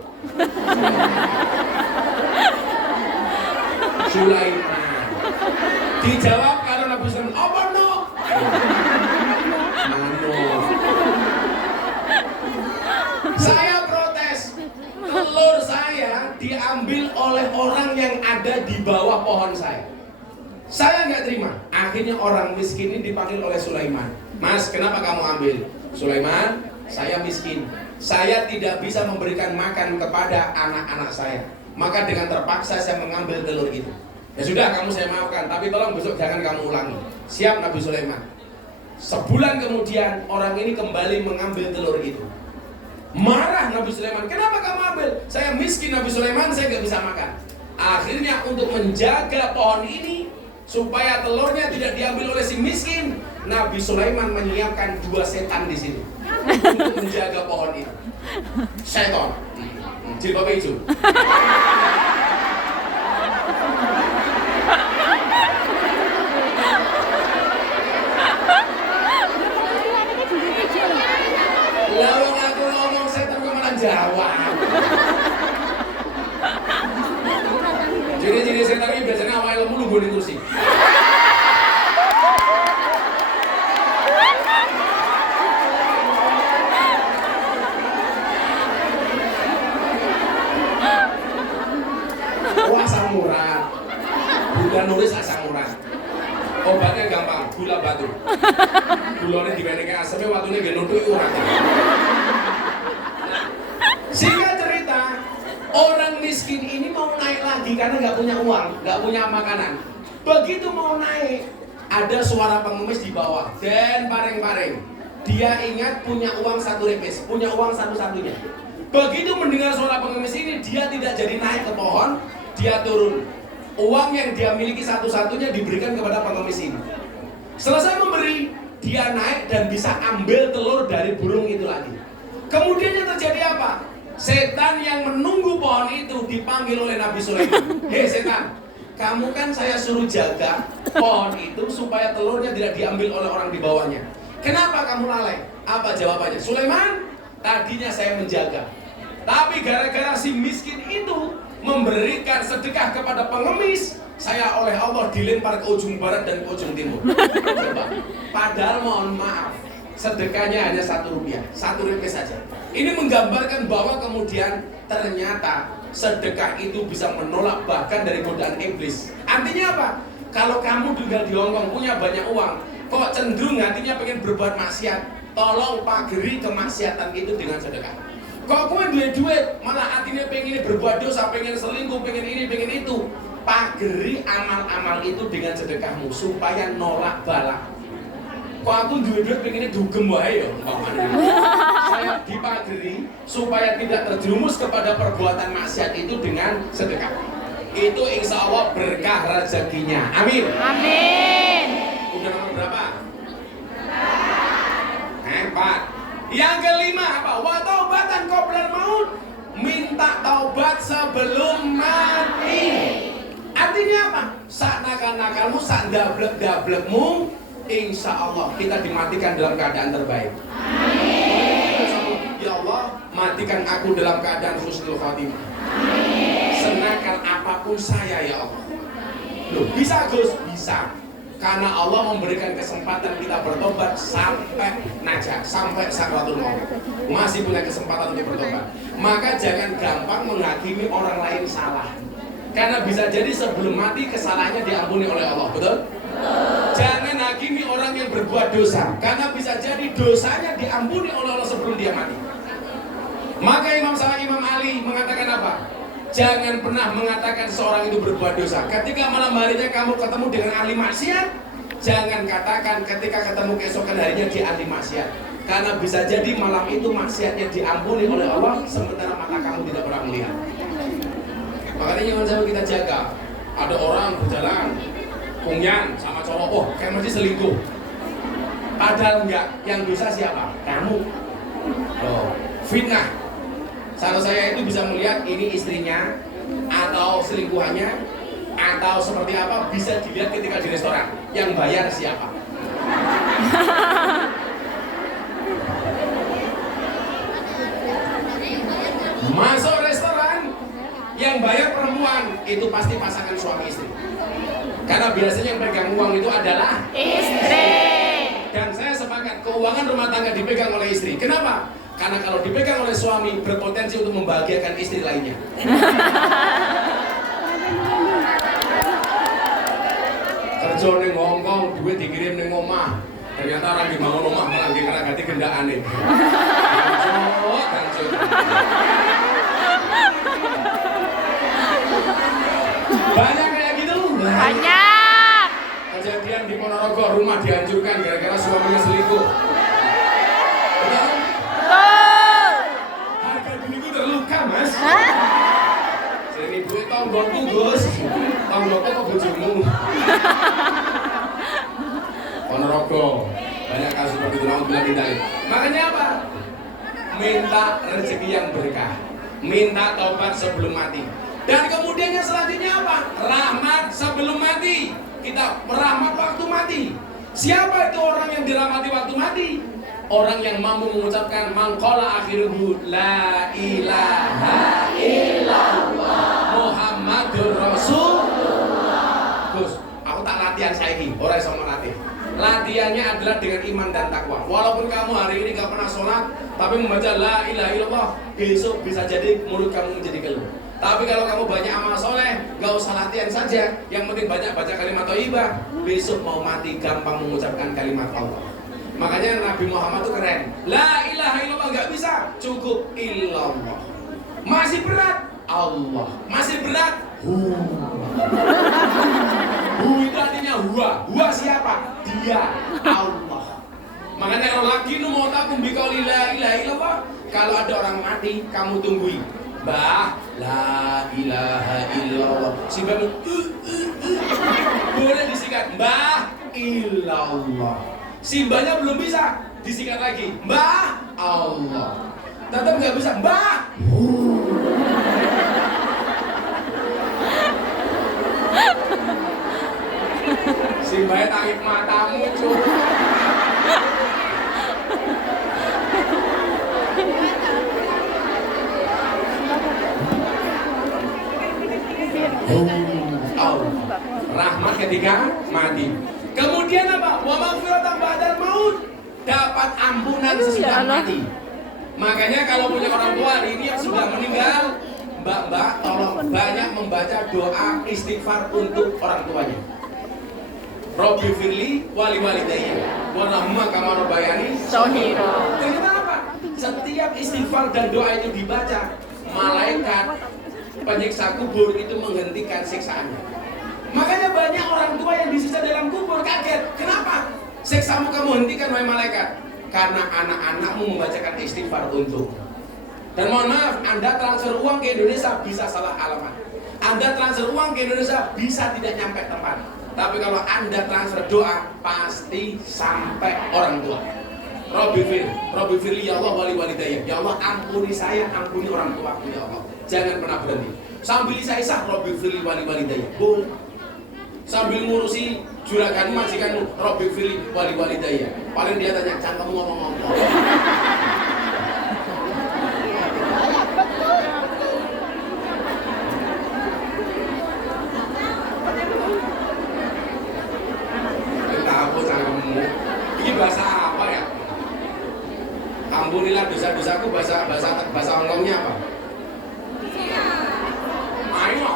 Sulaiman. Dijawab kalau Nabi Sulaiman, apa no? Mano. Saya protes. Telur saya diambil oleh orang yang ada di bawah pohon saya. Saya nggak terima. Akhirnya orang miskin ini dipanggil oleh Sulaiman. Mas, kenapa kamu ambil? Sulaiman, saya miskin. Saya tidak bisa memberikan makan kepada anak-anak saya. Maka dengan terpaksa saya mengambil telur itu. Ya sudah, kamu saya maafkan, tapi tolong besok jangan kamu ulangi. Siap Nabi Sulaiman. Sebulan kemudian orang ini kembali mengambil telur itu. Marah Nabi Sulaiman, kenapa kamu ambil? Saya miskin Nabi Sulaiman, saya nggak bisa makan. Akhirnya untuk menjaga pohon ini supaya telurnya tidak diambil oleh si miskin, Nabi Sulaiman menyiapkan 2 setan di sini untuk menjaga pohon itu. Setan, jilbab hijau. Lalu aku ngomong setan kemana jawab. helmmu lu gue di kursi. Oh, asam urat. Bukan nulis asam urat. Obatnya gampang, gula batu. Gulanya diweneke asemnya, waktunya gak nutup urat. Sehingga cerita, orang miskin ini mau naik lagi karena nggak punya uang, nggak punya makanan. Begitu mau naik, ada suara pengemis di bawah dan pareng-pareng. Dia ingat punya uang 1 repes, punya uang satu-satunya. Begitu mendengar suara pengemis ini, dia tidak jadi naik ke pohon, dia turun. Uang yang dia miliki satu-satunya diberikan kepada pengemis ini. Selesai memberi, dia naik dan bisa ambil telur dari burung itu lagi. Kemudian yang terjadi apa? Setan yang menunggu pohon itu dipanggil oleh Nabi Sulaiman. Hei setan, kamu kan saya suruh jaga pohon itu supaya telurnya tidak diambil oleh orang di bawahnya. Kenapa kamu lalai? Apa jawabannya? Sulaiman, tadinya saya menjaga. Tapi gara-gara si miskin itu memberikan sedekah kepada pengemis, saya oleh Allah dilempar ke ujung barat dan ke ujung timur. Coba. Padahal mohon maaf, sedekahnya hanya 1 rupiah, 1 repes saja. Ini menggambarkan bahwa kemudian ternyata sedekah itu bisa menolak bahkan dari godaan iblis. Artinya apa? Kalau kamu tinggal di Hongkong punya banyak uang, kok cenderung hatinya pengen berbuat maksiat, tolong pageri kemaksiatan itu dengan sedekah. Kok gue duit, malah hatinya pengen berbuat dosa, pengen selingkuh, pengen ini, pengen itu, pageri amal-amal itu dengan sedekahmu supaya nolak bala. Kok aku duit pengennya dugem wae ya, saya dipageri supaya tidak terjerumus kepada perbuatan maksiat itu dengan sedekah. Itu insya Allah berkah rezekinya. Amin. Amin. Udah nomor berapa? 4. Yang kelima apa? Wa taubatan qoblal maut. Minta taubat sebelum mati. Artinya apa? Sak nakal-nakalmu, sak dablek-dablekmu, insya Allah kita dimatikan dalam keadaan terbaik. Amin. Ya Allah, matikan aku dalam keadaan husnul khotimah. Senakal apapun saya ya Allah. Loh, bisa Gus? Bisa. Karena Allah memberikan kesempatan kita bertobat sampai najah, sampai sakratul maut. Masih punya kesempatan untuk bertobat. Maka jangan gampang menghakimi orang lain salah. Karena bisa jadi sebelum mati kesalahannya diampuni oleh Allah, betul? Jangan hakimi orang yang berbuat dosa, karena bisa jadi dosanya diampuni oleh Allah sebelum dia mati. Maka Imam Ali mengatakan apa? Jangan pernah mengatakan seorang itu berbuat dosa. Ketika malam harinya kamu ketemu dengan ahli maksiat, jangan katakan ketika ketemu keesokan harinya dia ahli maksiat. Karena bisa jadi malam itu maksiatnya diampuni oleh Allah, sementara mata kamu tidak pernah melihat. Makanya jangan sampai kita jaga. Ada orang berjalan kunyan sama cowok, oh kayak masih selingkuh. Padahal enggak, yang dosa siapa? Kamu. Oh, fitnah. Salah saya itu bisa melihat ini istrinya atau selingkuhannya atau seperti apa bisa dilihat ketika di restoran. Yang bayar siapa? Masuk restoran, yang bayar perempuan itu pasti pasangan suami istri. Karena biasanya yang pegang uang itu adalah Istri. Dan saya sepakat keuangan rumah tangga dipegang oleh istri. Kenapa? Karena kalau dipegang oleh suami berpotensi untuk membahagiakan istri lainnya. Kerja ning Hongkong, duit dikirim ning omah. Ternyata orang dibangun omah malah dikeragati gendakane. Banyak kayak gitu. Banyak. Kejadian di Ponorogo, rumah dihancurkan gara-gara suaminya selingkuh. Betul? Betul. Harga diriku terluka, Mas. Jadi ibu tonggoku, Gus. Tonggoku kok bojomu. Ponorogo. Banyak kasus seperti itu, naudzubillah min dzalik. Makanya apa? Minta rezeki yang berkah. Minta taubat sebelum mati. Dan kemudian yang selanjutnya apa? Rahmat sebelum mati. Kita merahmat waktu mati. Siapa itu orang yang dirahmati waktu mati? Orang yang mampu mengucapkan mangkola akhiruhu la ilaha illallah Muhammadur Rasulullah. soleh sama latih. Latihannya adalah dengan iman dan takwa. Walaupun kamu hari ini gak pernah sholat, tapi membaca la ilaha illallah, besok bisa jadi mulut kamu menjadi keluh. Tapi kalau kamu banyak amal soleh, gak usah latihan saja. Yang penting banyak baca kalimat thayyibah. Besok mau mati gampang mengucapkan kalimat Allah. Makanya Nabi Muhammad itu keren. La ilaha illallah gak bisa, cukup illallah. Masih berat, Allah. Masih berat, hu. Hu itu artinya huwa. Huwa siapa? Dia, Allah. Makanya kalau lagi nu mau takum biqauli la ilaha illallah, kalau ada orang mati, kamu tungguin. Mbah, la ilaha illallah. Si mbah boleh disingkat, Mbah illallah. Si mbahnya belum bisa, disingkat lagi, Mbah Allah. Tetap nggak bisa, Mbah. Si mbahnya tangip matamu, cuy. Rahmat ketika mati. Kemudian apa? Wa maghfiratan ba'dal maut. Dapat ampunan sesudah mati. Makanya kalau punya orang tua hari ini yang sudah meninggal, mbak-mbak tolong banyak membaca doa istighfar untuk orang tuanya. Robbi firli wali walidayya warhamhuma kama rabbayani Sohiro. ternyata apa? Setiap istighfar dan doa itu dibaca, malaikat penyiksa kubur itu menghentikan siksaannya. Makanya banyak orang tua yang disiksa dalam kubur kaget. Kenapa? Siksamu kamu hentikan wahai malaikat. Karena anak-anakmu membacakan istighfar untuk. Dan mohon maaf, Anda transfer uang ke Indonesia bisa salah alamat. Anda transfer uang ke Indonesia bisa tidak nyampe tempat. Tapi kalau Anda transfer doa, pasti sampai orang tua. Robbi firli ya Allah wali walidayya. Ya Allah ampuni saya, ampuni orang tua ya Allah. Jangan pernah berhenti. Sambil isah Robbi firli wali walidayya. Boleh. Sambil ngurusi juraganmu, majikanmu, Robbi firli wali walidayya. Paling dia tanya, "Can kamu ngomong-ngomong?" Bahasa apa ya? Ampunilah dosa-dosaku, bahasa Hongkongnya apa? Ayo,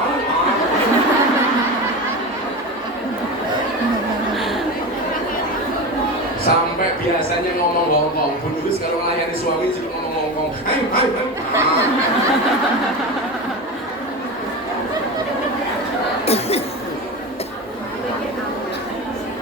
sampai biasanya ngomong Hongkong. Bundus kalau melayani suami juga ngomong Hongkong. Ayo.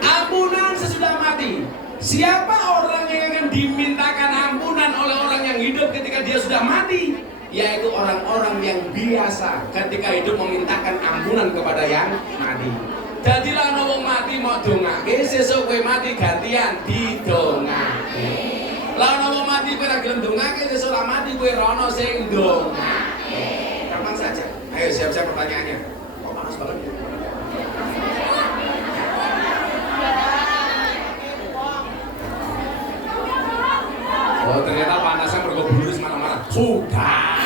Ampunan sesudah mati. Siapa orang yang akan dimintakan ampunan oleh orang yang hidup ketika dia sudah mati? Yaitu orang-orang yang biasa ketika hidup memintakan ampunan kepada yang mati. Jadilah wong mati mau dongake, sesuk kowe mati gantian didongake. Lah wong mati kowe ora gelem dongake, sesuk ora mati kowe rono sing dongake. Kapan saja. Ayo siap-siap pertanyaannya. Kok panas banget ya? Oh ternyata panasnya mergo bulus marah-marah. Sudah.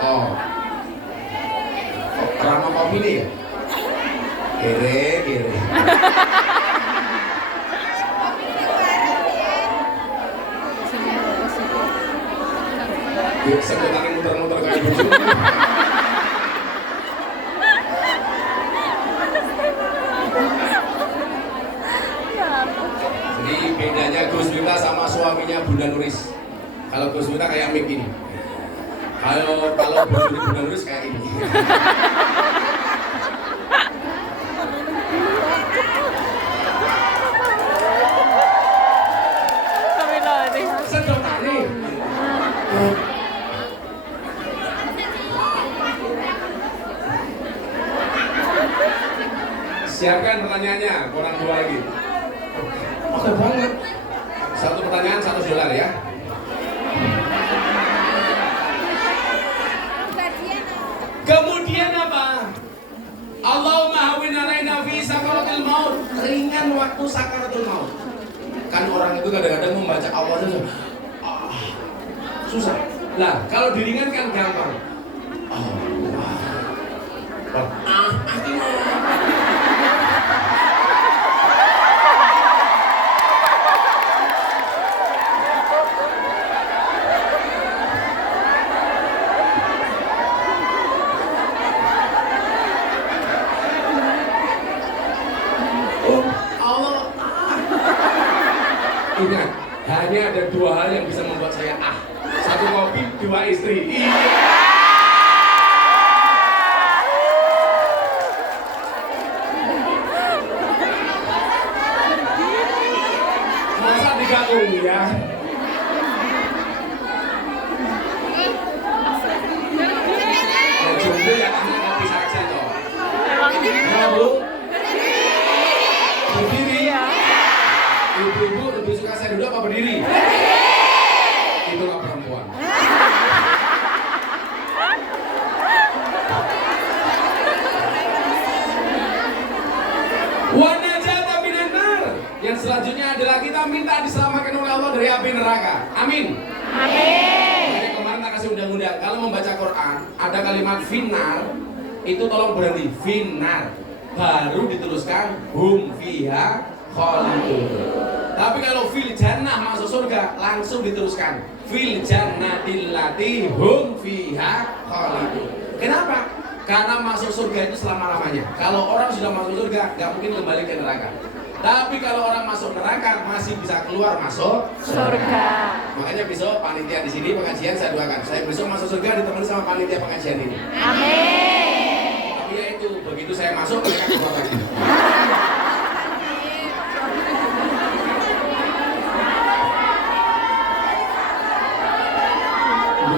Oh. Rama kopi nih ya? Kere. Sebenarnya muter-muter kayak gitu. Jadi bedanya Gus Miftah sama suaminya Bunda Nuris. Kalau Gus Miftah kayak mic gini. Kalau Bunda Nuris kayak ini. Sedotane. Siapkan pertanyaannya, kurang dua lagi. Oke banget. Satu pertanyaan $1 ya. Kemudian apa? Allahumma hawwin alaina fi sakaratil maut. Ringan waktu sakaratul maut. Kan orang itu kadang-kadang membaca Allah itu susah. Nah, kalau diringankan gampang. Allah Aki mau. Oh, Allah. Ingat, hanya ada dua hal yang bisa membuat saya satu kopi, dua istri. Iya. Masa digabung ya? Ya jomblo ya hanya kopi saja toh. Ya bu, berdiri. Ibu-ibu lebih suka saya duduk apa berdiri? Itulah perempuan. Wanajata minan nar. Yang selanjutnya adalah kita minta diselamatkan oleh Allah dari api neraka. Amin. Amin. Kemarin tak kasih undang-undang. Kalau membaca Quran ada kalimat finar, itu tolong berhenti. Finar. Baru diteruskan hum fiha khalidun. Tapi kalau fil jannah masuk surga langsung diteruskan fil jannatil lati hum fiha khalidun. Kenapa? Karena masuk surga itu selama-lamanya. Kalau orang sudah masuk surga nggak mungkin kembali ke neraka. Tapi kalau orang masuk neraka masih bisa keluar masuk Surga. Makanya besok panitia di sini pengajian saya doakan. Saya besok masuk surga ditemani sama panitia pengajian ini. Amin. Tapi ya itu begitu saya masuk mereka keluar lagi.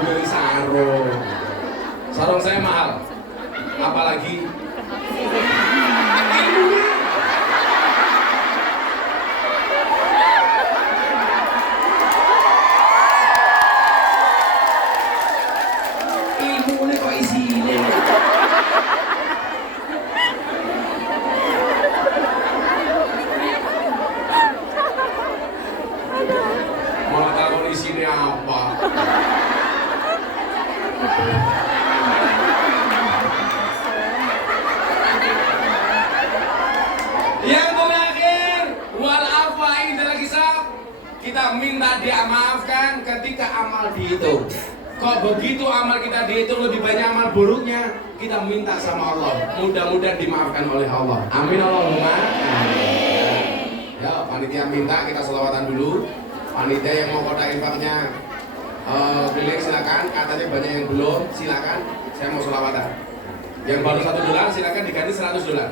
Beli sarung. Sarung saya mahal. Apalagi ilmunya kok isinya. Malah takut isinya apa? Yang terakhir, wal afwa indal hisab. Kita minta dia maafkan ketika amal dihitung. Kok begitu amal kita dihitung lebih banyak amal buruknya, kita minta sama Allah. Mudah-mudahan dimaafkan oleh Allah. Amin Allahumma. Amin. Ya, panitia minta kita selawatan dulu. Panitia yang mau kotak infaknya pilih silakan. Katanya banyak yang belum, silakan. Saya mau selawatan. Yang baru $1 silakan diganti $100.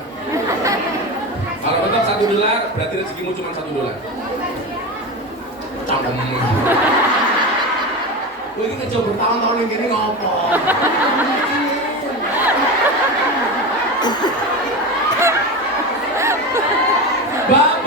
Kalau tetap $1 berarti rezekimu cuma $1. Cangkem. Gue ini coba bertahun-tahun yang gini ngopo. Bapak